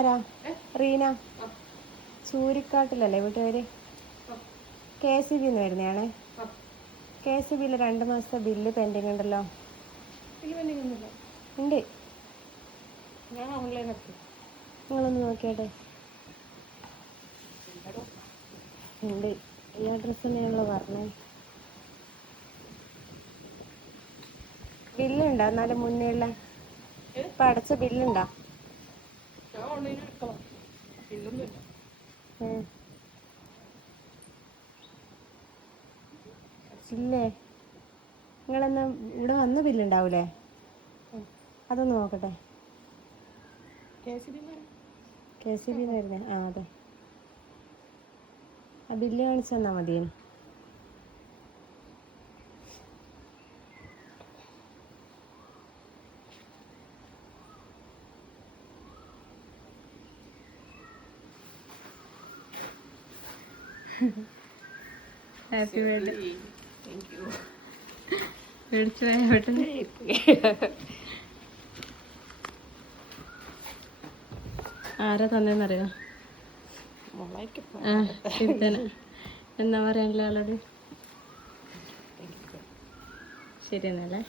ഇതാരാ? റീന. ചൂരിക്കാട്ടിലല്ലേ വീട്ടുകാര്? KCB വരുന്നതാണേ. KCBയില് 2 മാസത്തെ ബില്ല് പെൻഡിങ് ഉണ്ടല്ലോ. ഉണ്ട്. നിങ്ങളൊന്ന് നോക്കിയാട്ടെ. ഉണ്ട്. ഈ അഡ്രസ്സ് തന്നെയാണല്ലോ പറഞ്ഞേ. ബില്ലുണ്ടോ? എന്നാലും മുന്നേ ഉള്ള ഇപ്പൊ അടച്ച ബില്ലുണ്ടോ? ഇല്ലേ? നിങ്ങളെന്നാ ഇവിടെ വന്ന ബില്ലുണ്ടാവൂലേ? അതൊന്ന് നോക്കട്ടെ. KCB വരുന്നേ. ആ അതെ. ആ ബില്ല് കാണിച്ചു തന്നാൽ മതിയോ? Happy birthday. മേടിച്ചു പോയാ പെട്ടെന്ന്. ആരാ തന്നേന്നറിയോ? എന്നാ പറയാനുള്ള ആളോട്? ശരി എന്നല്ലേ.